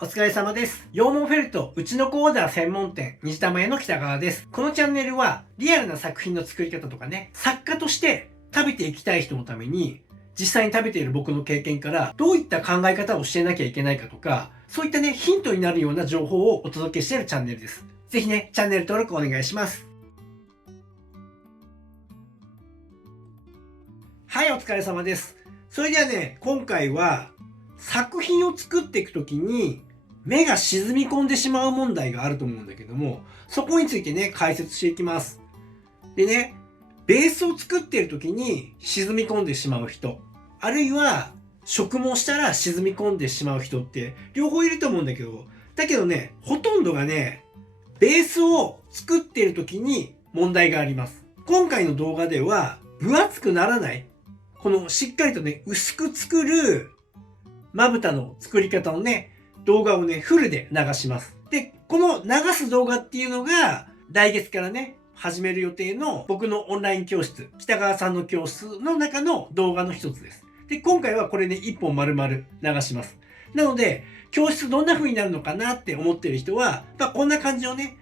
お疲れ様です。羊毛フェルトうちの子オーダー専門店虹玉屋の北川です。このチャンネルはリアルな作品の作り方とかね、作家として食べていきたい人のために実際に食べている僕の経験からどういった考え方をしてなきゃいけないかとか、そういったね、ヒントになるような情報をお届けしているチャンネルです。ぜひね、チャンネル登録お願いします。はい、お疲れ様です。それではね、今回は作品を作っていくときに目が沈み込んでしまう問題があると思うんだけども、そこについてね、解説していきます。でね、ベースを作っている時に沈み込んでしまう人、あるいは植毛したら沈み込んでしまう人って両方いると思うんだけど、だけどね、ほとんどがね、ベースを作っている時に問題があります。今回の動画では分厚くならない、このしっかりとね、薄く作るまぶたの作り方のね、動画をね、フルで流します。で、この流す動画っていうのが、来月からね、始める予定の僕のオンライン教室、北川さんの教室の中の動画の一つです。で、今回はこれね、一本丸々流します。なので、教室どんな風になるのかなって思ってる人は、こんな感じのね、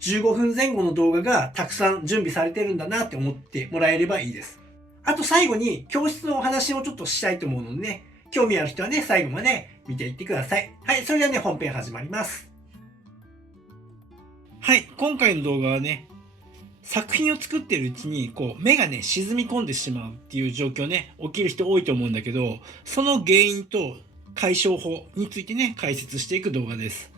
15分前後の動画がたくさん準備されてるんだなって思ってもらえればいいです。あと最後に教室のお話をちょっとしたいと思うのでね、興味ある人はね、最後まで見ていってください。はい、それではね、本編始まります。はい、今回の動画はね、作品を作ってるうちに、目がね、沈み込んでしまうっていう状況ね、起きる人多いと思うんだけど、その原因と解消法についてね、解説していく動画です。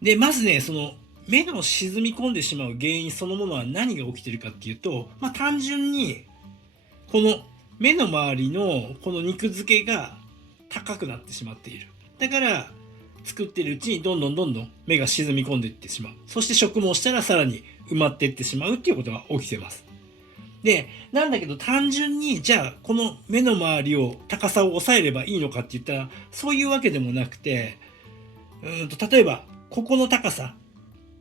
で、まずね、その、目の沈み込んでしまう原因そのものは何が起きてるかっていうと、単純に、この目の周りのこの肉付けが高くなってしまっている。だから作ってるうちにどんどん目が沈み込んでいってしまう。そして植毛したらさらに埋まっていってしまうっていうことが起きてます。で、なんだけど単純にじゃあこの目の周りを高さを抑えればいいのかって言ったらそういうわけでもなくて、例えばここの高さ、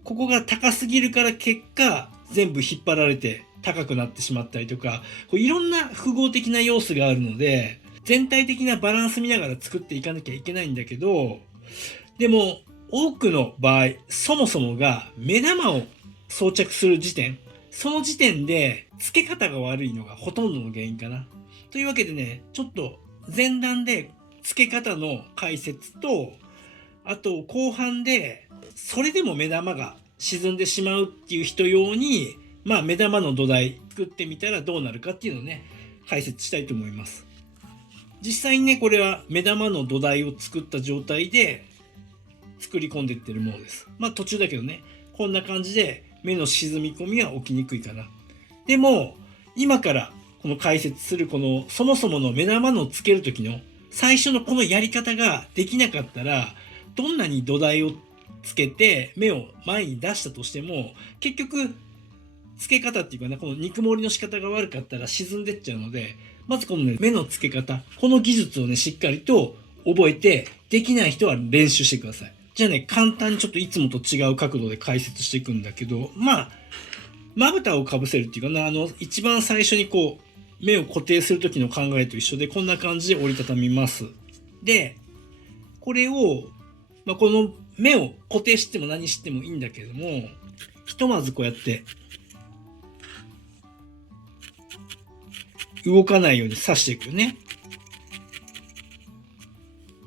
ここが高すぎるから結果全部引っ張られて高くなってしまったりとか、いろんな複合的な要素があるので、全体的なバランス見ながら作っていかなきゃいけないんだけど、でも多くの場合、そもそもが目玉を装着する時点、その時点で付け方が悪いのがほとんどの原因かな。というわけでね、ちょっと前段で付け方の解説と、あと後半でそれでも目玉が沈んでしまうっていう人用に、目玉の土台作ってみたらどうなるかっていうのをね、解説したいと思います。実際にね、これは目玉の土台を作った状態で作り込んでいってるものです。途中だけどね、こんな感じで目の沈み込みは起きにくいかな。でも、今からこの解説するこのそもそもの目玉のつける時の最初のこのやり方ができなかったら、どんなに土台をつけて目を前に出したとしても結局付け方っていうかね、この肉盛りの仕方が悪かったら沈んでっちゃうので、まずこのね、目の付け方、この技術をね、しっかりと覚えて、できない人は練習してください。じゃあね、簡単にちょっといつもと違う角度で解説していくんだけど、まぶたをかぶせるっていうかな、一番最初に目を固定する時の考えと一緒で、こんな感じで折りたたみます。で、これを、この目を固定しても何してもいいんだけども、ひとまずこうやって動かないように刺していくよね。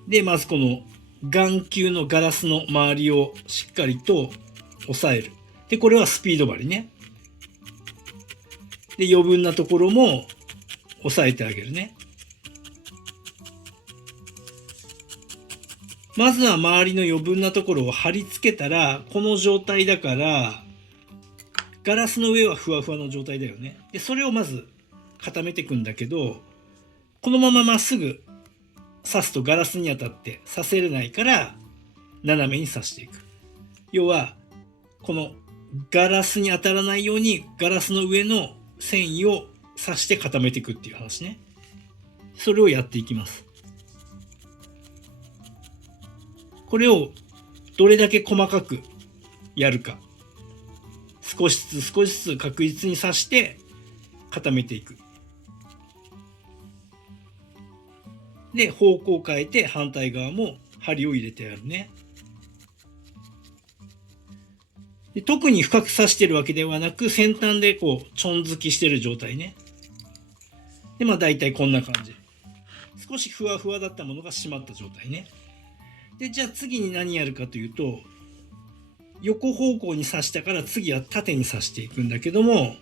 で、まずこの眼球のガラスの周りをしっかりと押さえる。で、これはスピード針ね。で、余分なところも押さえてあげるね。まずは周りの余分なところを貼り付けたら、この状態だから、ガラスの上はふわふわの状態だよね。で、それをまず固めていくんだけど、このまままっすぐ刺すとガラスに当たって刺せれないから斜めに刺していく。要はこのガラスに当たらないようにガラスの上の繊維を刺して固めていくっていう話ね。それをやっていきます。これをどれだけ細かくやるか、少しずつ確実に刺して固めていく。で、方向を変えて反対側も針を入れてあるね。で特に深く刺してるわけではなく、先端でこうちょんづきしてる状態ね。でまあ大体こんな感じ。少しふわふわだったものが締まった状態ね。でじゃあ次に何やるかというと、横方向に刺したから次は縦に刺していくんだけども、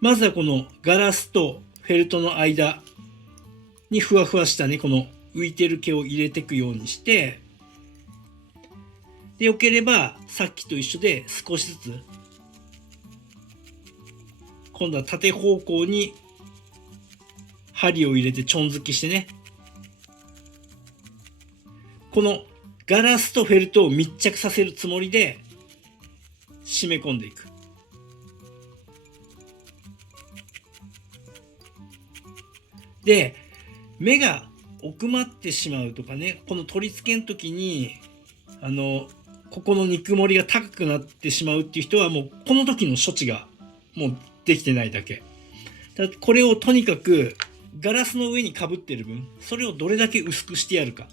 まずはこのガラスとフェルトの間にふわふわしたね、この浮いてる毛を入れていくようにして、でよければさっきと一緒で少しずつ今度は縦方向に針を入れてちょんづきしてね、このガラスとフェルトを密着させるつもりで締め込んでいく。で目が奥まってしまうとかね、この取り付けの時にここの肉盛りが高くなってしまうっていう人は、もうこの時の処置がもうできてないだけ。だこれをとにかくガラスの上にかぶってる分、それをどれだけ薄くしてやるか。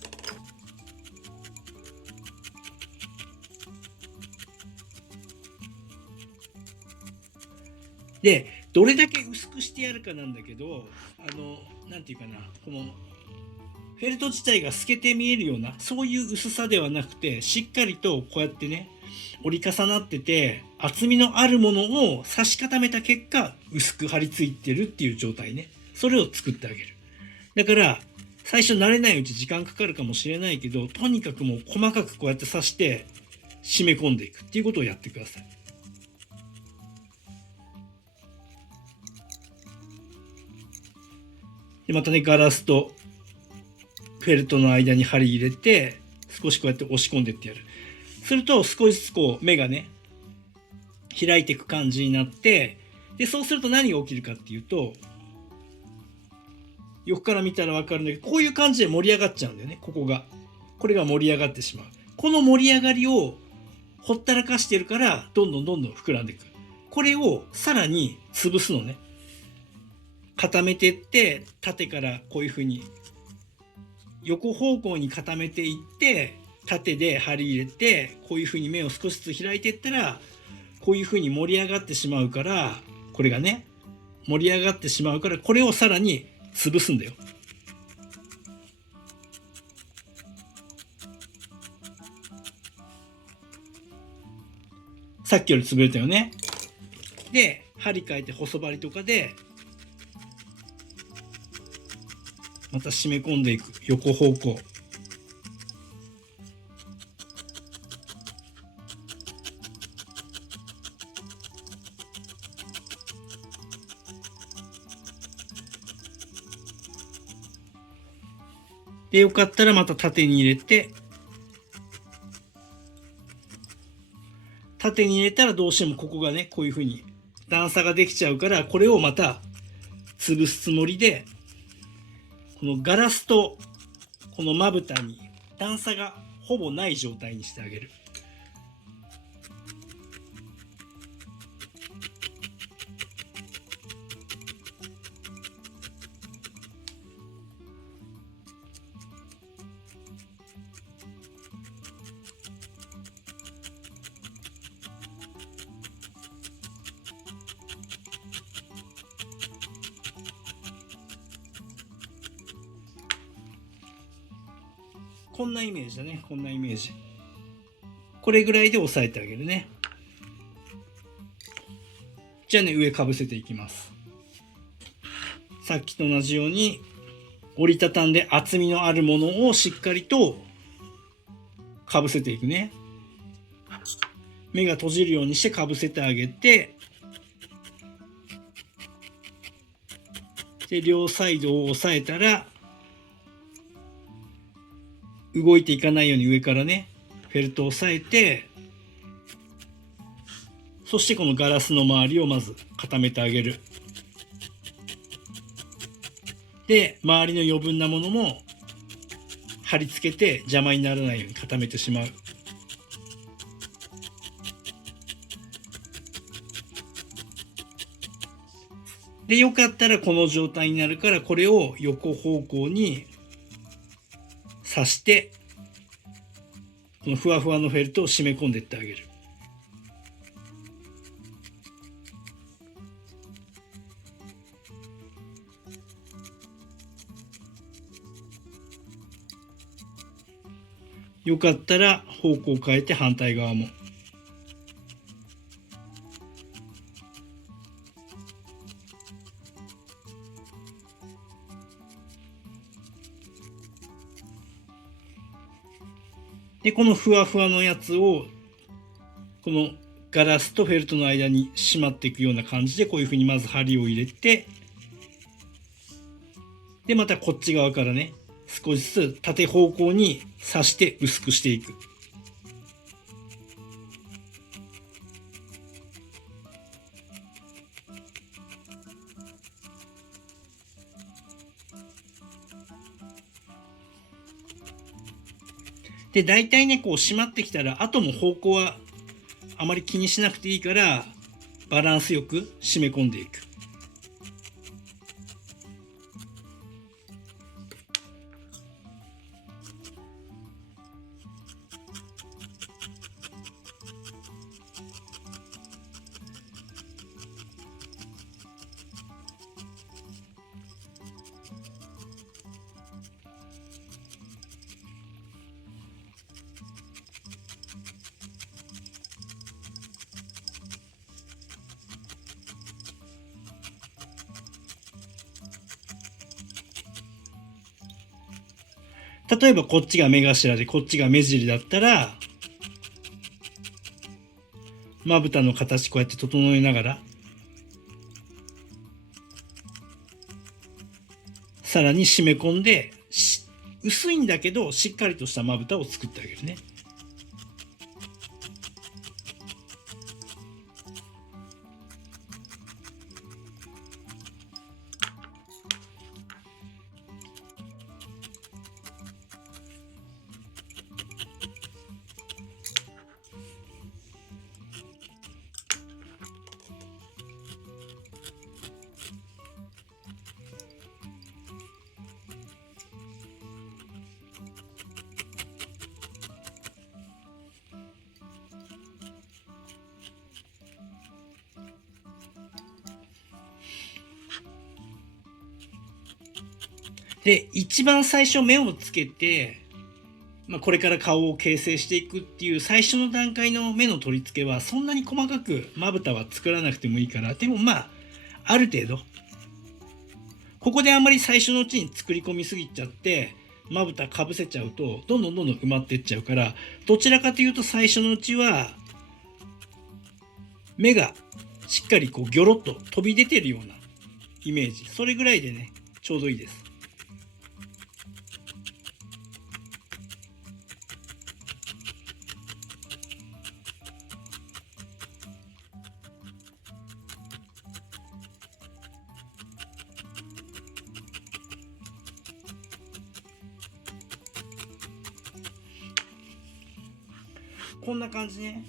でどれだけ薄くしてやるかなんだけど、なんていうかな、このフェルト自体が透けて見えるようなそういう薄さではなくて、しっかりとこうやってね折り重なってて厚みのあるものを差し固めた結果薄く貼り付いてるっていう状態ね。それを作ってあげる。だから最初慣れないうち時間かかるかもしれないけど、とにかくもう細かくこうやって刺して締め込んでいくっていうことをやってください。でまたねガラスとフェルトの間に針入れて少しこうやって押し込んでってやる。すると少しずつこう目がね開いていく感じになって、でそうすると何が起きるかっていうと、横から見たら分かるんだけど、こういう感じで盛り上がっちゃうんだよね。これが盛り上がってしまう。この盛り上がりをほったらかしてるからどんどん膨らんでいく。これをさらに潰すのね。固めていって、縦からこういうふうに横方向に固めていって、縦で針入れてこういうふうに目を少しずつ開いていったら、こういうふうに盛り上がってしまうから、これがね盛り上がってしまうから、これをさらに潰すんだよ。さっきより潰れたよね。で針変えて細針とかでまた締め込んでいく。横方向。でよかったらまた縦に入れて、縦に入れたらどうしてもここがねこういうふうに段差ができちゃうから、これをまた潰すつもりで、このガラスとこのまぶたに段差がほぼない状態にしてあげる。こんなイメージだね。こんなイメージ。これぐらいで押さえてあげるね。じゃあね、上かぶせていきます。さっきと同じように折りたたんで厚みのあるものをしっかりとかぶせていくね。目が閉じるようにしてかぶせてあげて、で両サイドを押さえたら、動いていかないように上からねフェルトを押さえて、そしてこのガラスの周りをまず固めてあげる。で周りの余分なものも貼り付けて邪魔にならないように固めてしまう。でよかったらこの状態になるから、これを横方向に刺して、このふわふわのフェルトを締め込んでいってあげる。よかったら方向を変えて反対側も。で、このふわふわのやつをこのガラスとフェルトの間にしまっていくような感じで、こういうふうにまず針を入れて、でまたこっち側からね、少しずつ縦方向に刺して薄くしていく。で大体ね、こう締まってきたら、あとも方向はあまり気にしなくていいから、バランスよく締め込んでいく。例えばこっちが目頭でこっちが目尻だったら、まぶたの形こうやって整えながら、さらに締め込んで、薄いんだけどしっかりとしたまぶたを作ってあげるね。で、一番最初目をつけて、これから顔を形成していくっていう最初の段階の目の取り付けは、そんなに細かくまぶたは作らなくてもいいから、でもある程度、ここであんまり最初のうちに作り込みすぎちゃって、まぶたかぶせちゃうと、どんどん埋まっていっちゃうから、どちらかというと最初のうちは、目がしっかりこうギョロッと飛び出てるようなイメージ。それぐらいでね、ちょうどいいです。こんな感じね。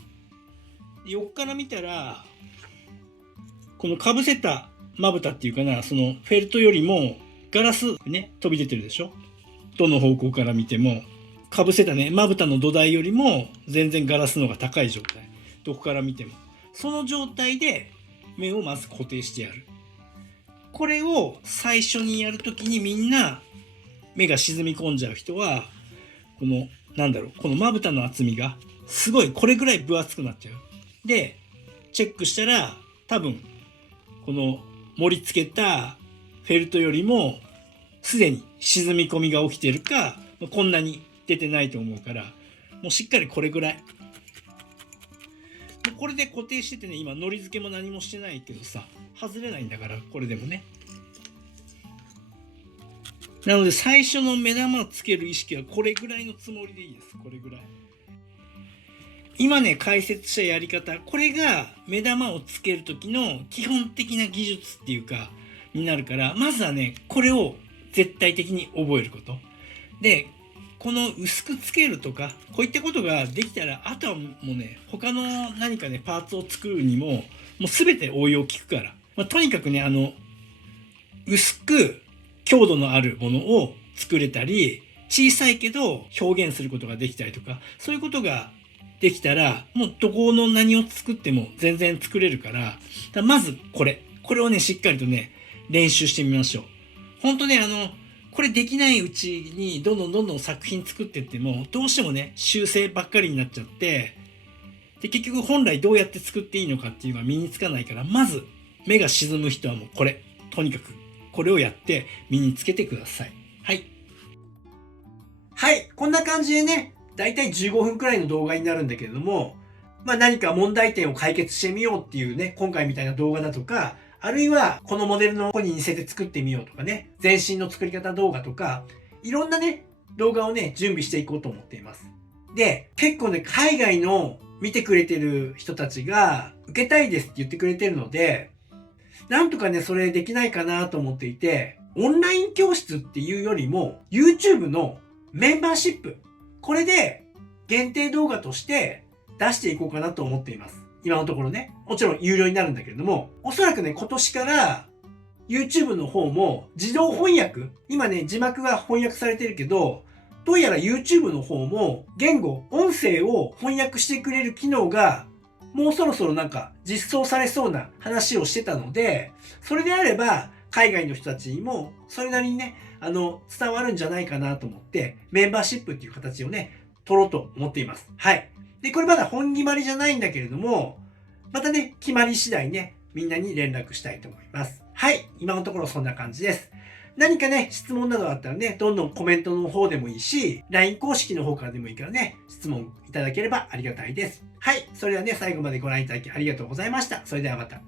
横から見たら、このかぶせたまぶたっていうかな、そのフェルトよりもガラスね、飛び出てるでしょ。どの方向から見ても、かぶせたね、まぶたの土台よりも全然ガラスの方が高い状態。どこから見ても。その状態で目をまず固定してやる。これを最初にやるときに、みんな目が沈み込んじゃう人は、このこのまぶたの厚みがすごいこれぐらい分厚くなっちゃう。でチェックしたら、多分この盛り付けたフェルトよりもすでに沈み込みが起きてるか、こんなに出てないと思うから、もうしっかりこれぐらい、もうこれで固定しててね、今のり付けも何もしてないけどさ、外れないんだから、これでもね。なので最初の目玉をつける意識はこれぐらいのつもりでいいです。これぐらい。今ね、解説したやり方、これが目玉をつける時の基本的な技術っていうかになるから、まずはね、これを絶対的に覚えることで、この薄くつけるとかこういったことができたら、あとはもうね、他の何かねパーツを作るにももう全て応用効くから、とにかくね、薄く強度のあるものを作れたり、小さいけど表現することができたりとか、そういうことができたら、もうどこの何を作っても全然作れるから、まずこれをね、しっかりとね、練習してみましょう。ほんとね、これできないうちにどんどん作品作ってっても、どうしてもね、修正ばっかりになっちゃって、で、結局本来どうやって作っていいのかっていうのが身につかないから、まず目が沈む人はもうこれ、とにかくこれをやって身につけてください。はい。はい、こんな感じでね、だいたい15分くらいの動画になるんだけれども、何か問題点を解決してみようっていうね、今回みたいな動画だとか、あるいはこのモデルの子に似せて作ってみようとかね、全身の作り方動画とか、いろんなね、動画をね、準備していこうと思っています。で、結構ね、海外の見てくれてる人たちが、受けたいですって言ってくれてるので、なんとかね、それできないかなと思っていて、オンライン教室っていうよりも、YouTube のメンバーシップ、これで限定動画として出していこうかなと思っています。今のところね。もちろん有料になるんだけれども、おそらくね、今年から YouTube の方も自動翻訳、今ね、字幕が翻訳されてるけど、どうやら YouTube の方も言語、音声を翻訳してくれる機能がもうそろそろなんか実装されそうな話をしてたので、それであれば海外の人たちにもそれなりにね、伝わるんじゃないかなと思って、メンバーシップっていう形をね、取ろうと思っています。はい。で、これまだ本決まりじゃないんだけれども、またね、決まり次第ね、みんなに連絡したいと思います。はい。今のところそんな感じです。何かね、質問などあったらね、どんどんコメントの方でもいいし、LINE 公式の方からでもいいからね、質問いただければありがたいです。はい。それではね、最後までご覧いただきありがとうございました。それではまた。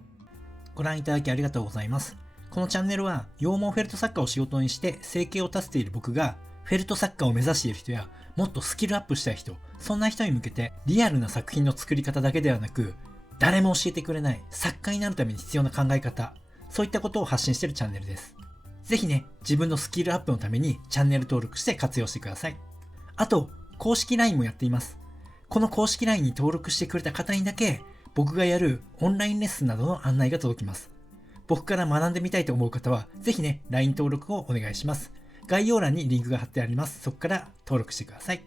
ご覧いただきありがとうございます。このチャンネルは羊毛フェルト作家を仕事にして生計を立てている僕が、フェルト作家を目指している人やもっとスキルアップしたい人、そんな人に向けてリアルな作品の作り方だけではなく、誰も教えてくれない作家になるために必要な考え方、そういったことを発信しているチャンネルです。ぜひね、自分のスキルアップのためにチャンネル登録して活用してください。あと、公式 LINE もやっています。この公式 LINE に登録してくれた方にだけ、僕がやるオンラインレッスンなどの案内が届きます。僕から学んでみたいと思う方は、ぜひね、LINE 登録をお願いします。概要欄にリンクが貼ってあります。そこから登録してください。